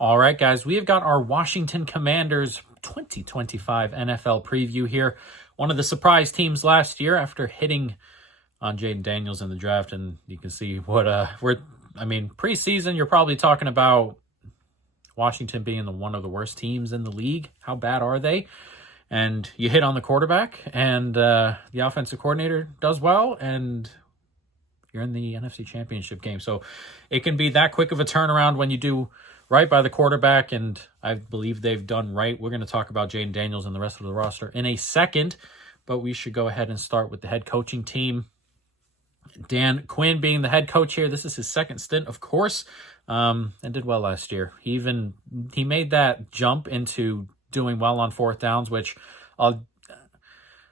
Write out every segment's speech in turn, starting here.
All right, guys, we have got our Washington Commanders 2025 NFL preview here. One of the surprise teams last year after hitting on Jaden Daniels in the draft, and you can see what preseason, you're probably talking about Washington being one of the worst teams in the league. How bad are they? And you hit on the quarterback, and the offensive coordinator does well, and you're in the NFC Championship game. So it can be that quick of a turnaround when you do right by the quarterback, and I believe they've done right. We're going to talk about Jaden Daniels and the rest of the roster in a second, but we should go ahead and start with the head coaching team. Dan Quinn being the head coach here. This is his second stint, of course, and did well last year. He made that jump into doing well on fourth downs, which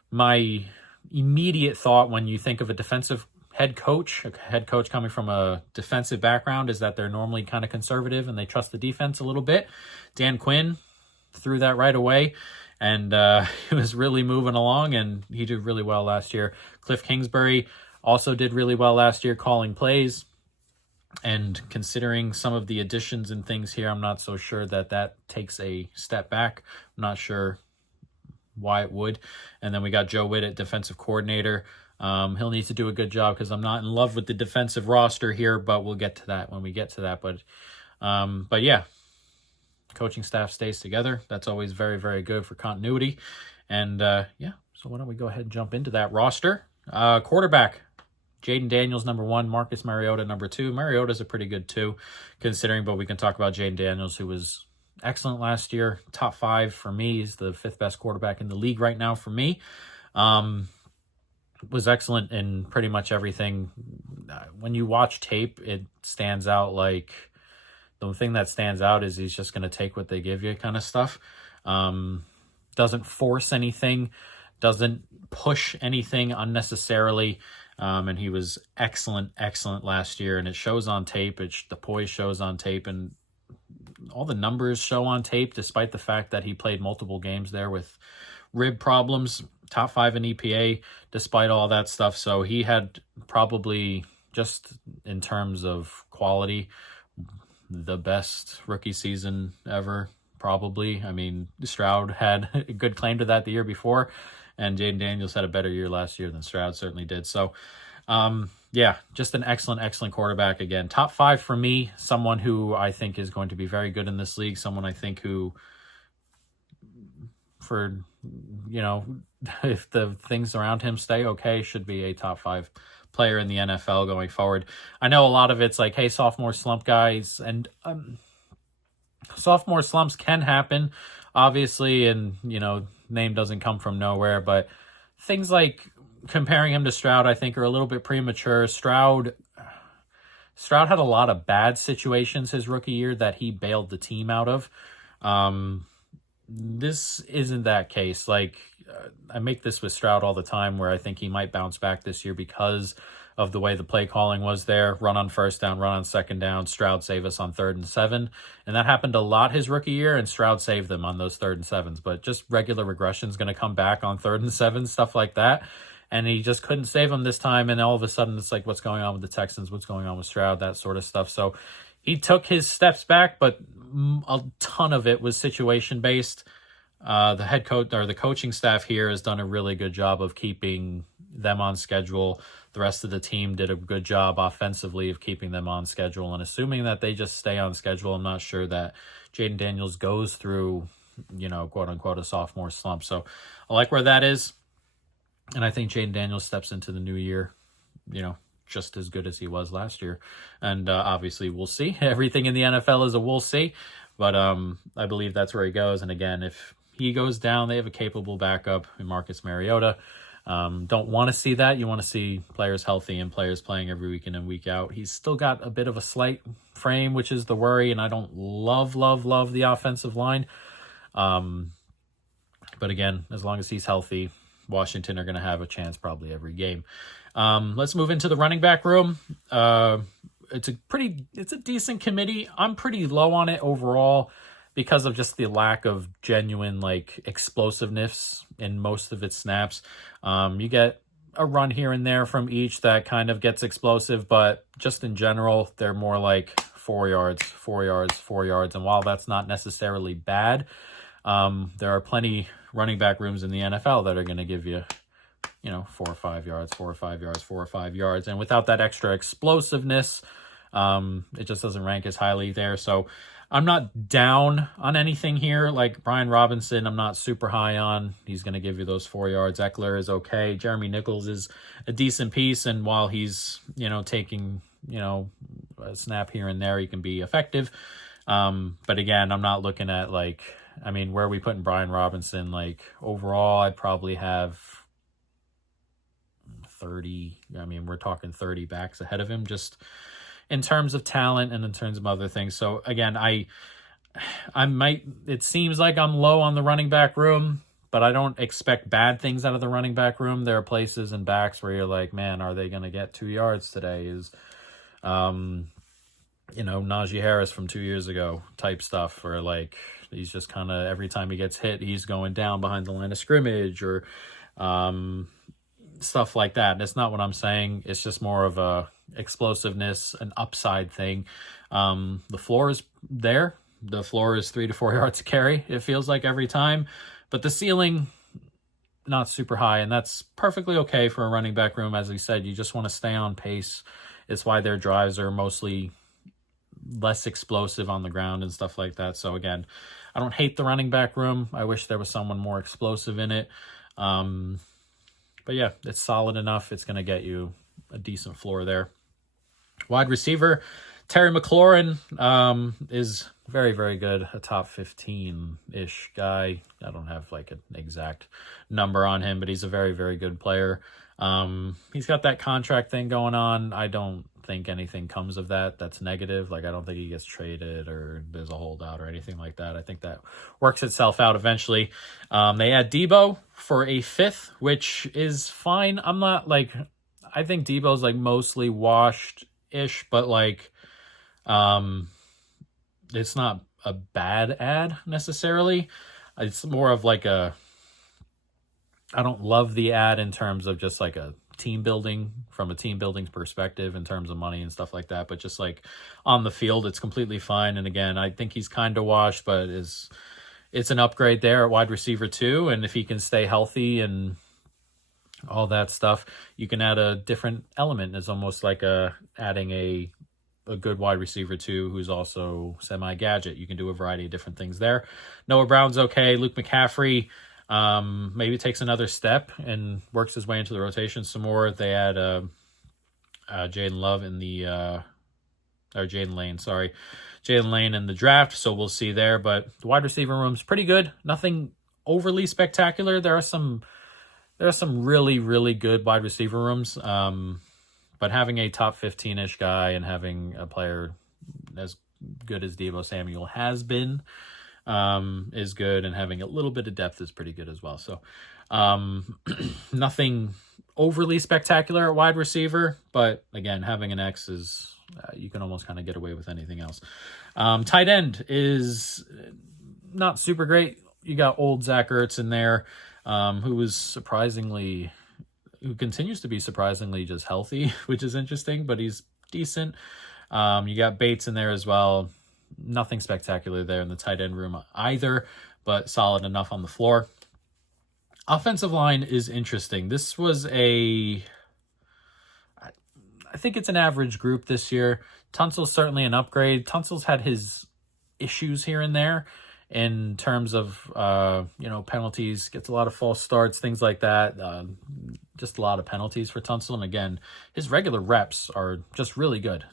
my immediate thought when you think of a defensive head coach coming from a defensive background is that they're normally kind of conservative and they trust the defense a little bit. Dan Quinn threw that right away, and he was really moving along, and he did really well last year. Cliff Kingsbury also did really well last year calling plays, and considering some of the additions and things here, I'm not so sure that takes a step back. I'm not sure why it would. And then we got Joe Whitt at defensive coordinator. He'll need to do a good job because I'm not in love with the defensive roster here, but we'll get to that when we get to that. But yeah, coaching staff stays together. That's always very, very good for continuity. And so why don't we go ahead and jump into that roster? Quarterback, Jaden Daniels, number 1, Marcus Mariota, number 2. Mariota's a pretty good 2, considering, but we can talk about Jaden Daniels, who was excellent last year. Top 5 for me. He's the 5th best quarterback in the league right now for me. Was excellent in pretty much everything. When you watch tape, it stands out. Like, the thing that stands out is he's just going to take what they give you kind of stuff. Doesn't force anything, doesn't push anything unnecessarily. And he was excellent last year, and it shows on tape. The poise shows on tape, and all the numbers show on tape, despite the fact that he played multiple games there with rib problems. Top 5 in EPA, despite all that stuff. So he had probably, just in terms of quality, the best rookie season ever, probably. I mean, Stroud had a good claim to that the year before, and Jaden Daniels had a better year last year than Stroud certainly did. So, just an excellent quarterback. Again, top 5 for me, someone who I think is going to be very good in this league, someone I think who, if the things around him stay okay, should be a top 5 player in the NFL going forward. I know a lot of it's like, hey, sophomore slump, guys, and sophomore slumps can happen, obviously, and, name doesn't come from nowhere, but things like comparing him to Stroud, I think, are a little bit premature. Stroud had a lot of bad situations his rookie year that he bailed the team out of. This isn't that case. I make this with Stroud all the time, where I think he might bounce back this year because of the way the play calling was there. Run on first down, run on second down. Stroud save us on 3rd and 7. And that happened a lot his rookie year, and Stroud saved them on those 3rd and 7s. But just regular regression is going to come back on 3rd and 7, stuff like that. And he just couldn't save them this time. And all of a sudden, it's like, what's going on with the Texans? What's going on with Stroud? That sort of stuff. So he took his steps back, but a ton of it was situation based. The head coach or the coaching staff here has done a really good job of keeping them on schedule. The rest of the team did a good job offensively of keeping them on schedule, and assuming that they just stay on schedule, I'm not sure that Jaden Daniels goes through, quote unquote, a sophomore slump. So I like where that is. And I think Jaden Daniels steps into the new year, just as good as he was last year. And obviously we'll see. Everything in the NFL is a we'll see. But I believe that's where he goes. And again, if he goes down, they have a capable backup in Marcus Mariota. Don't want to see that. You want to see players healthy and players playing every week in and week out. He's still got a bit of a slight frame, which is the worry. And I don't love the offensive line. But again, as long as he's healthy, Washington are going to have a chance probably every game. Let's move into the running back room. It's a decent committee. I'm pretty low on it overall because of just the lack of genuine explosiveness in most of its snaps. You get a run here and there from each that kind of gets explosive, but just in general, they're more like 4 yards, 4 yards, 4 yards. And while that's not necessarily bad, there are plenty running back rooms in the NFL that are going to give you, 4 or 5 yards, 4 or 5 yards, 4 or 5 yards. And without that extra explosiveness, it just doesn't rank as highly there. So I'm not down on anything here. Like Brian Robinson, I'm not super high on. He's going to give you those 4 yards. Eckler is okay. Jeremy Nichols is a decent piece. And while he's, taking, a snap here and there, he can be effective. But again, I'm not looking at where are we putting Brian Robinson? Like overall, I'd probably have 30. We're talking 30 backs ahead of him, just in terms of talent and in terms of other things. So again, it seems like I'm low on the running back room, but I don't expect bad things out of the running back room. There are places and backs where you're like, man, are they going to get 2 yards today? Is, Najee Harris from 2 years ago type stuff, or like, he's just kind of, every time he gets hit, he's going down behind the line of scrimmage, or, stuff like that. And it's not what I'm saying. It's just more of a explosiveness, an upside thing. The floor is there. The floor is 3 to 4 yards to carry, it feels like every time. But the ceiling, not super high. And that's perfectly okay for a running back room. As we said, you just want to stay on pace. It's why their drives are mostly less explosive on the ground and stuff like that. So again, I don't hate the running back room. I wish there was someone more explosive in it. But yeah, it's solid enough. It's going to get you a decent floor there. Wide receiver, Terry McLaurin is very, very good. A top 15-ish guy. I don't have like an exact number on him, but he's a very, very good player. He's got that contract thing going on. I don't think anything comes of that that's negative. Like, I don't think he gets traded or there's a holdout or anything like that. I think that works itself out eventually. They add Debo for a 5th, which is fine. I'm not like, I think Debo's like mostly washed-ish, but like, it's not a bad ad necessarily. It's more of like I don't love the ad in terms of just like a team building, from a team building perspective in terms of money and stuff like that. But just like on the field, it's completely fine. And again, I think he's kind of washed, but it's an upgrade there at wide receiver too. And if he can stay healthy and all that stuff, you can add a different element. It's almost like adding a good wide receiver too, who's also semi-gadget. You can do a variety of different things there. Noah Brown's okay. Luke McCaffrey maybe takes another step and works his way into the rotation some more. They add Jaden Love in the or Jaden Lane in the draft, so we'll see there. But the wide receiver room's pretty good. Nothing overly spectacular. There are some really, really good wide receiver rooms. But having a top 15-ish guy and having a player as good as Deebo Samuel has been is good, and having a little bit of depth is pretty good as well. So nothing overly spectacular at wide receiver, but again, having an X is you can almost kind of get away with anything else. Tight end is not super great. You got old Zach Ertz in there, who continues to be surprisingly just healthy, which is interesting, but he's decent. You got Bates in there as well. Nothing spectacular there in the tight end room either, but solid enough on the floor. Offensive line is interesting. This was I think it's an average group this year. Tunsil's certainly an upgrade. Tunsil's had his issues here and there in terms of, penalties, gets a lot of false starts, things like that. Just a lot of penalties for Tunsil. And again, his regular reps are just really good.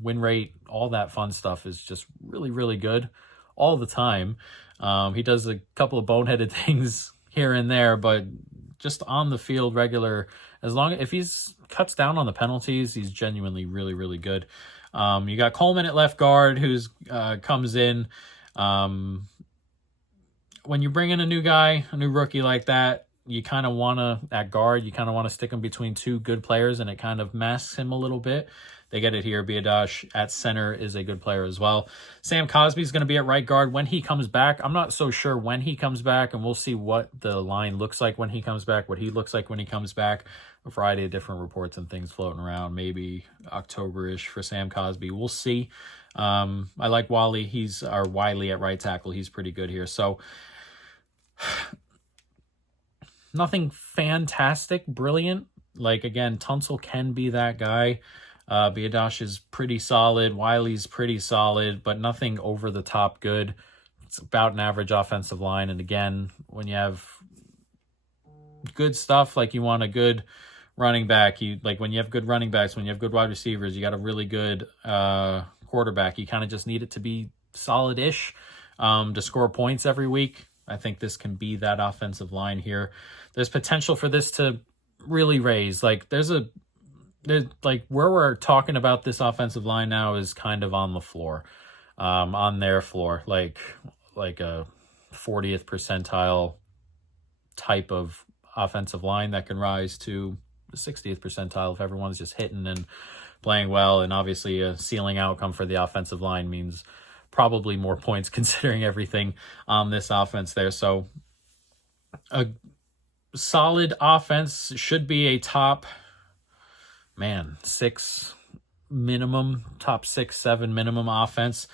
Win rate, all that fun stuff is just really, really good all the time. He does a couple of boneheaded things here and there, but just on the field regular, if he's cuts down on the penalties, he's genuinely really, really good. You got Coleman at left guard, who's comes in. When you bring in a new guy, a new rookie like that, you kind of want to, at guard, you kind of want to stick him between two good players, and it kind of masks him a little bit. they get it here. Biadasz at center is a good player as well. Sam Cosby is going to be at right guard when he comes back. I'm not so sure when he comes back, and we'll see what the line looks like when he comes back, what he looks like when he comes back. A variety of different reports and things floating around. Maybe October-ish for Sam Cosby. We'll see. I like Wiley. Wiley at right tackle. He's pretty good here. So nothing fantastic, brilliant. Like, again, Tunsil can be that guy. Biadasz is pretty solid. Wiley's pretty solid, but nothing over the top good. It's about an average offensive line. And again, when you have good stuff, like you want a good running back, when you have good running backs, when you have good wide receivers, you got a really good quarterback. You kind of just need it to be solid-ish to score points every week. I think this can be that offensive line here. There's potential for this to really raise. Like, there's where we're talking about this offensive line now is kind of on the floor, on their floor, like a 40th percentile type of offensive line that can rise to the 60th percentile if everyone's just hitting and playing well. And obviously a ceiling outcome for the offensive line means probably more points considering everything on this offense there. So a solid offense should be a top 6 minimum, top 6, 7 minimum offense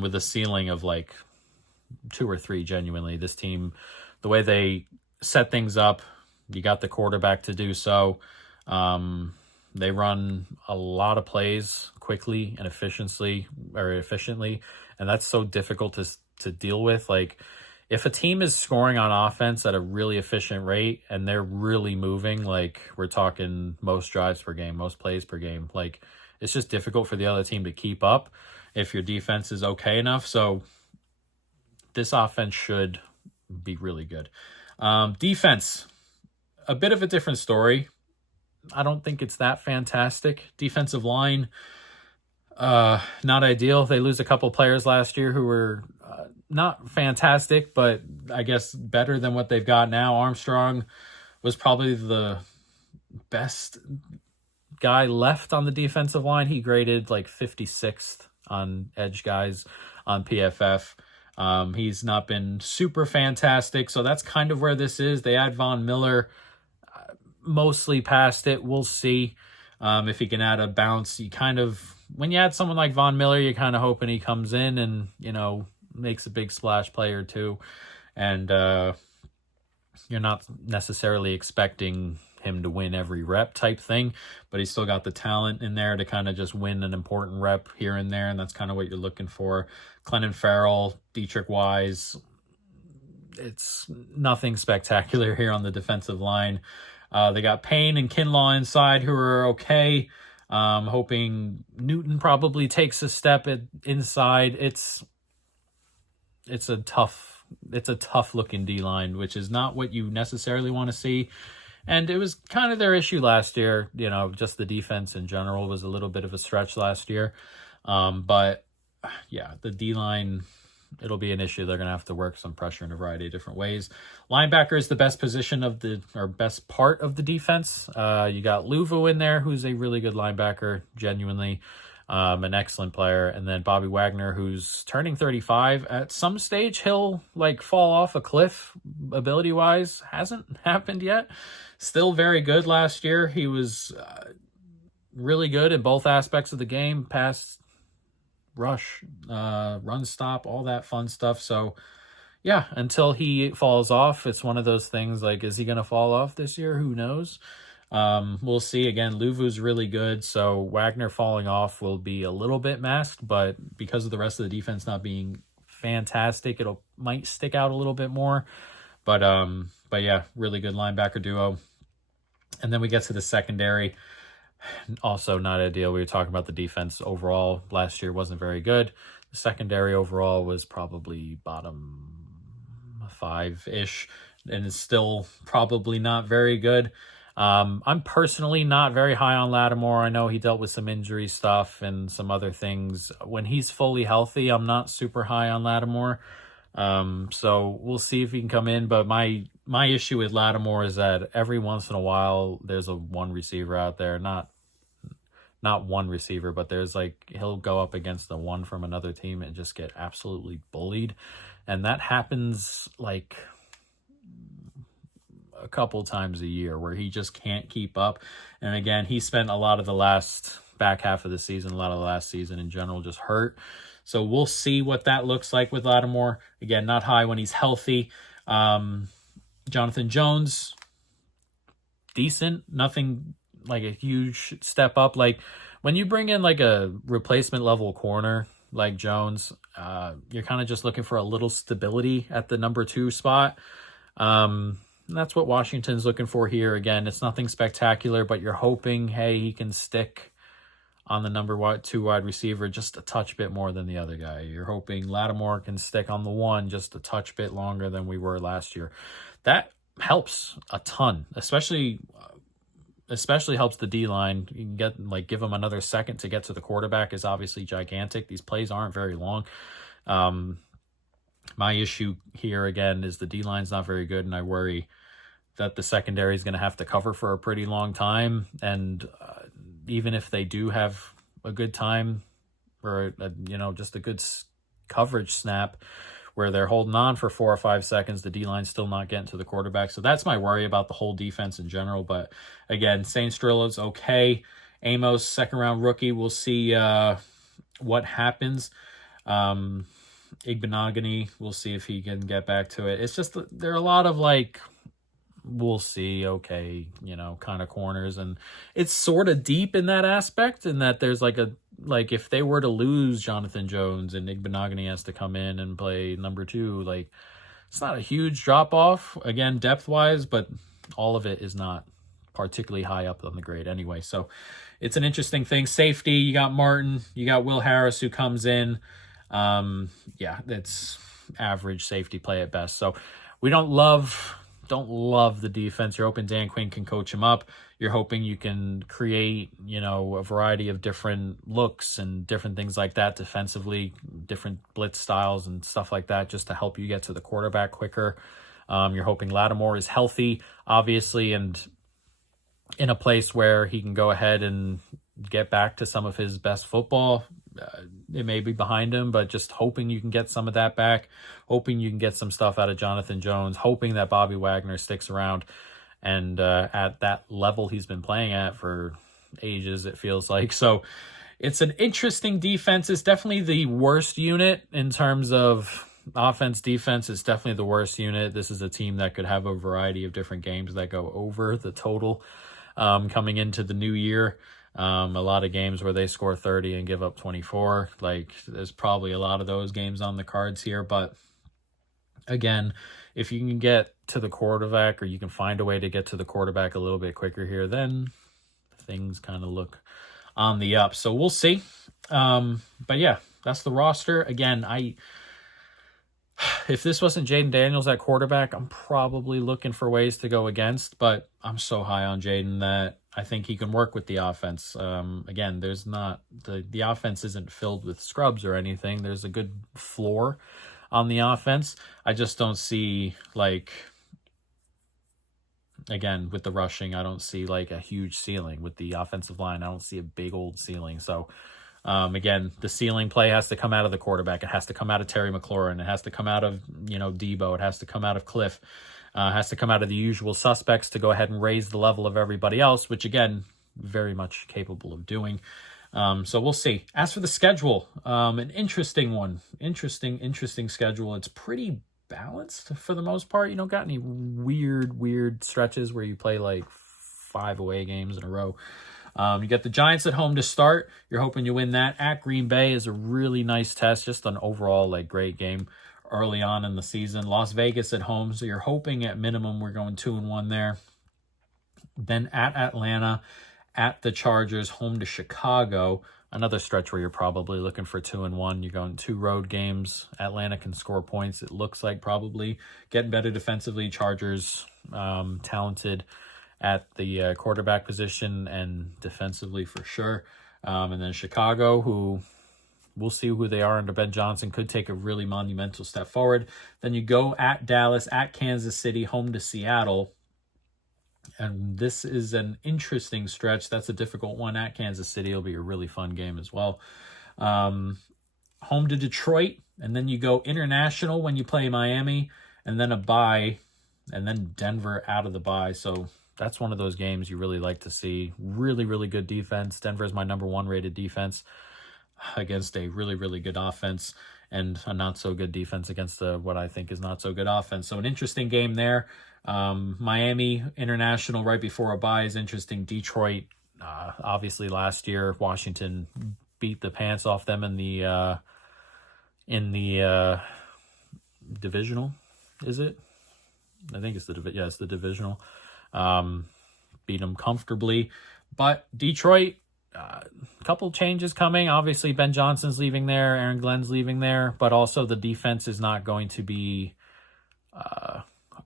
with a ceiling of like 2 or 3 genuinely. This team, the way they set things up, you got the quarterback to do so. They run a lot of plays quickly and efficiently, and that's so difficult to deal with. Like, if a team is scoring on offense at a really efficient rate and they're really moving, like we're talking most drives per game, most plays per game, like it's just difficult for the other team to keep up if your defense is okay enough. So this offense should be really good. Defense, a bit of a different story. I don't think it's that fantastic. Defensive line, not ideal. They lose a couple players last year who were not fantastic, but I guess better than what they've got now. Armstrong was probably the best guy left on the defensive line. He graded like 56th on edge guys on PFF. He's not been super fantastic, so that's kind of where this is. They add Von Miller, mostly past it. We'll see if he can add a bounce. When you add someone like Von Miller, you're kind of hoping he comes in and, makes a big splash play or two. And you're not necessarily expecting him to win every rep type thing, but he's still got the talent in there to kind of just win an important rep here and there, and that's kind of what you're looking for. Clennon Farrell, Dietrich Wise, it's nothing spectacular here on the defensive line. They got Payne and Kinlaw inside who are okay. Hoping Newton probably takes a step inside. It's a tough looking D-line, which is not what you necessarily want to see. And it was kind of their issue last year. Just the defense in general was a little bit of a stretch last year. But yeah, the D-line, it'll be an issue. They're going to have to work some pressure in a variety of different ways. Linebacker is the best position best part of the defense. You got Luvu in there, who's a really good linebacker, genuinely an excellent player. And then Bobby Wagner, who's turning 35. At some stage, he'll fall off a cliff ability-wise. Hasn't happened yet. Still very good last year. He was really good in both aspects of the game, pass, rush, run, stop, all that fun stuff. So yeah, until he falls off, it's one of those things is he going to fall off this year? Who knows? We'll see. Again, Luvu's really good, so Wagner falling off will be a little bit masked, but because of the rest of the defense not being fantastic, might stick out a little bit more. But yeah, really good linebacker duo. And then we get to the secondary. Also not ideal. We were talking about the defense overall last year wasn't very good. The secondary overall was probably bottom 5-ish, and is still probably not very good. I'm personally not very high on Lattimore. I know he dealt with some injury stuff and some other things. When he's fully healthy, I'm not super high on Lattimore. So we'll see if he can come in. But my issue with Lattimore is that every once in a while there's one receiver out there, not not one receiver, but there's like, he'll go up against the one from another team and just get absolutely bullied. And that happens like a couple times a year where he just can't keep up. And again, he spent a lot of the back half of the season, a lot of the last season in general, just hurt. So we'll see what that looks like with Lattimore. Again, not high when he's healthy. Jonathan Jones, decent, nothing like a huge step up. Like when you bring in like a replacement level corner like Jones, you're kind of just looking for a little stability at the number 2 spot. That's what Washington's looking for here. Again, it's nothing spectacular, but you're hoping, hey, he can stick on the number 2 wide receiver just a touch bit more than the other guy. You're hoping Lattimore can stick on the 1 just a touch bit longer than we were last year. That helps a ton, especially helps the D-line. You can get give them another second to get to the quarterback is obviously gigantic. These plays aren't very long. My issue here, again, is the D-line's not very good, and I worry that the secondary is going to have to cover for a pretty long time. And even if they do have a good time or, just a good coverage snap where they're holding on for 4 or 5 seconds, the D-line's still not getting to the quarterback. So that's my worry about the whole defense in general. But again, Saint Strilla's okay. Amos, second-round rookie. We'll see what happens. Igbenogany, we'll see if he can get back to it. It's just there are a lot of we'll see, okay, kind of corners, and it's sort of deep in that aspect, in that there's if they were to lose Jonathan Jones and Igbenogany has to come in and play number 2, it's not a huge drop off, again, depth wise, but all of it is not particularly high up on the grade anyway. So it's an interesting thing. Safety, you got Martin, you got Will Harris who comes in. It's average safety play at best. So we don't love the defense. You're hoping Dan Quinn can coach him up. You're hoping you can create, a variety of different looks and different things like that defensively, different blitz styles and stuff like that, just to help you get to the quarterback quicker. You're hoping Lattimore is healthy, obviously, and in a place where he can go ahead and get back to some of his best football. It may be behind him, but just hoping you can get some of that back, hoping you can get some stuff out of Jonathan Jones, hoping that Bobby Wagner sticks around and at that level he's been playing at for ages, it feels like. So it's an interesting defense. It's definitely the worst unit in terms of offense, defense. It's definitely the worst unit. This is a team that could have a variety of different games that go over the total coming into the new year. A lot of games where they score 30 and give up 24. There's probably a lot of those games on the cards here. But again, if you can get to the quarterback, or you can find a way to get to the quarterback a little bit quicker here, then things kind of look on the up. So we'll see. But yeah, that's the roster. Again, if this wasn't Jayden Daniels at quarterback, I'm probably looking for ways to go against, but I'm so high on Jayden that I think he can work with the offense. Again, there's not the offense isn't filled with scrubs or anything. There's a good floor on the offense. I just don't see again, with the rushing, I don't see a huge ceiling. With the offensive line, I don't see a big old ceiling. So again, the ceiling play has to come out of the quarterback. It has to come out of Terry McLaurin. It has to come out of, Debo. It has to come out of Cliff. Has to come out of the usual suspects to go ahead and raise the level of everybody else, which again, very much capable of doing. So we'll see. As for the schedule, an interesting one. Interesting schedule. It's pretty balanced for the most part. You don't got any weird stretches where you play 5 away games in a row. You get the Giants at home to start. You're hoping you win that. At Green Bay is a really nice test. Just an overall great game early on in the season. Las Vegas at home, so you're hoping at minimum we're going 2-1 there. Then at Atlanta, at the Chargers, home to Chicago. Another stretch where you're probably looking for 2-1. You're going 2 road games. Atlanta can score points, it looks like, probably. Getting better defensively. Chargers, talented at the quarterback position and defensively for sure. And then Chicago, who we'll see who they are under Ben Johnson, could take a really monumental step forward. Then you go at Dallas, at Kansas City, home to Seattle. And this is an interesting stretch. That's a difficult one at Kansas City. It'll be a really fun game as well. Home to Detroit, and then you go international when you play Miami, and then a bye, and then Denver out of the bye. So that's one of those games you really like to see. Really, really good defense. Denver is my number 1 rated defense against a really, really good offense, and a not so good defense against what I think is not so good offense. So an interesting game there. Miami international right before a bye is interesting. Detroit, obviously last year Washington beat the pants off them in the divisional. Is it? I think it's it's the divisional. Beat them comfortably, but Detroit, a couple changes coming. Obviously, Ben Johnson's leaving there, Aaron Glenn's leaving there, but also the defense is not going to be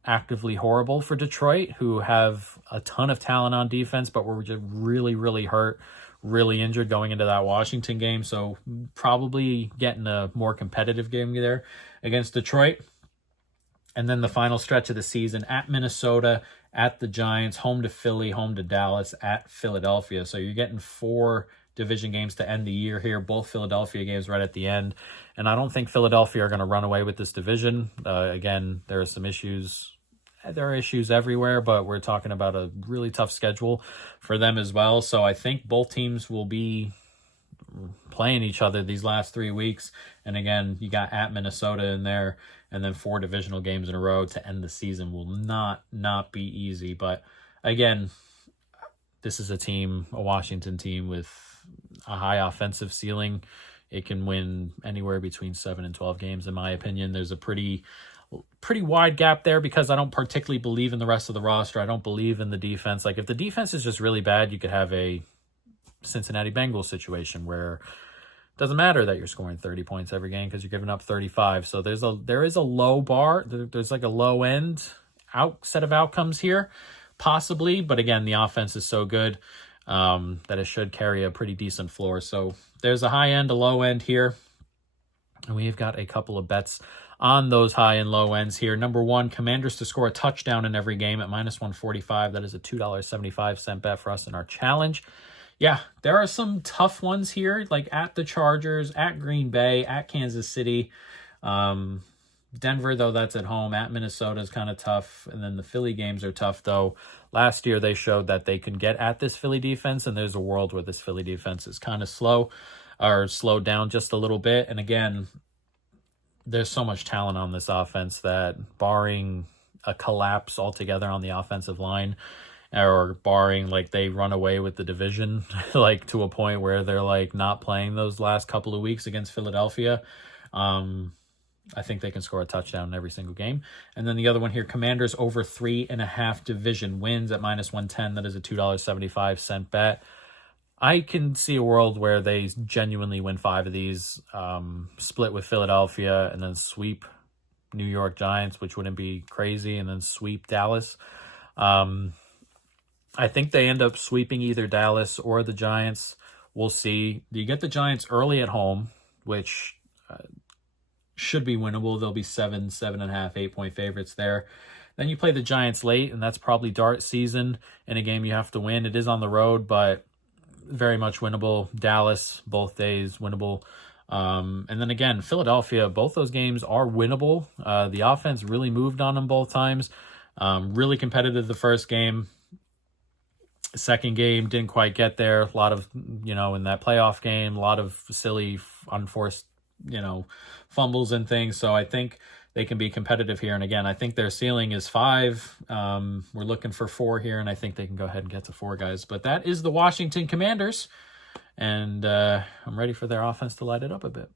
actively horrible for Detroit, who have a ton of talent on defense, but were just really, really hurt, really injured going into that Washington game. So probably getting a more competitive game there against Detroit. And then the final stretch of the season at Minnesota, at the Giants, home to Philly, home to Dallas, at Philadelphia. So you're getting 4 division games to end the year here, both Philadelphia games right at the end. And I don't think Philadelphia are going to run away with this division. Again, there are some issues. There are issues everywhere, but we're talking about a really tough schedule for them as well. So I think both teams will be playing each other these last 3 weeks. And again, you got at Minnesota in there, and then 4 divisional games in a row to end the season will not be easy. But again, this is a Washington team with a high offensive ceiling. It can win anywhere between 7 and 12 games, in my opinion. There's a pretty wide gap there because I don't particularly believe in the rest of the roster. I don't believe in the defense. Like, if the defense is just really bad, you could have a Cincinnati Bengals situation where it doesn't matter that you're scoring 30 points every game because you're giving up 35. So there is a low bar. There's like a low end set of outcomes here, possibly. But again, the offense is so good that it should carry a pretty decent floor. So there's a high end, a low end here. And we've got a couple of bets on those high and low ends here. Number 1, Commanders to score a touchdown in every game at -145. That is a $2.75 bet for us in our challenge. Yeah, there are some tough ones here, like at the Chargers, at Green Bay, at Kansas City. Denver, though, that's at home. At Minnesota is kind of tough. And then the Philly games are tough, though. Last year, they showed that they can get at this Philly defense, and there's a world where this Philly defense is kind of slow or slowed down just a little bit. And again, there's so much talent on this offense that barring a collapse altogether on the offensive line, or barring like they run away with the division, like to a point where they're like not playing those last couple of weeks against Philadelphia, I think they can score a touchdown in every single game. And then the other one here, Commanders over 3.5 division wins at -110. That is a $2.75 bet. I can see a world where they genuinely win 5 of these, split with Philadelphia, and then sweep New York Giants, which wouldn't be crazy, and then sweep Dallas. I think they end up sweeping either Dallas or the Giants. We'll see. You get the Giants early at home, which should be winnable. They'll be 7, 7.5, 8-point favorites there. Then you play the Giants late, and that's probably dart season in a game you have to win. It is on the road, but very much winnable. Dallas, both days, winnable. And then again, Philadelphia, both those games are winnable. The offense really moved on them both times. Really competitive the first game. Second game, didn't quite get there. A lot of, in that playoff game, a lot of silly, unforced, fumbles and things. So I think they can be competitive here. And again, I think their ceiling is 5. We're looking for 4 here, and I think they can go ahead and get to 4, guys. But that is the Washington Commanders, and I'm ready for their offense to light it up a bit.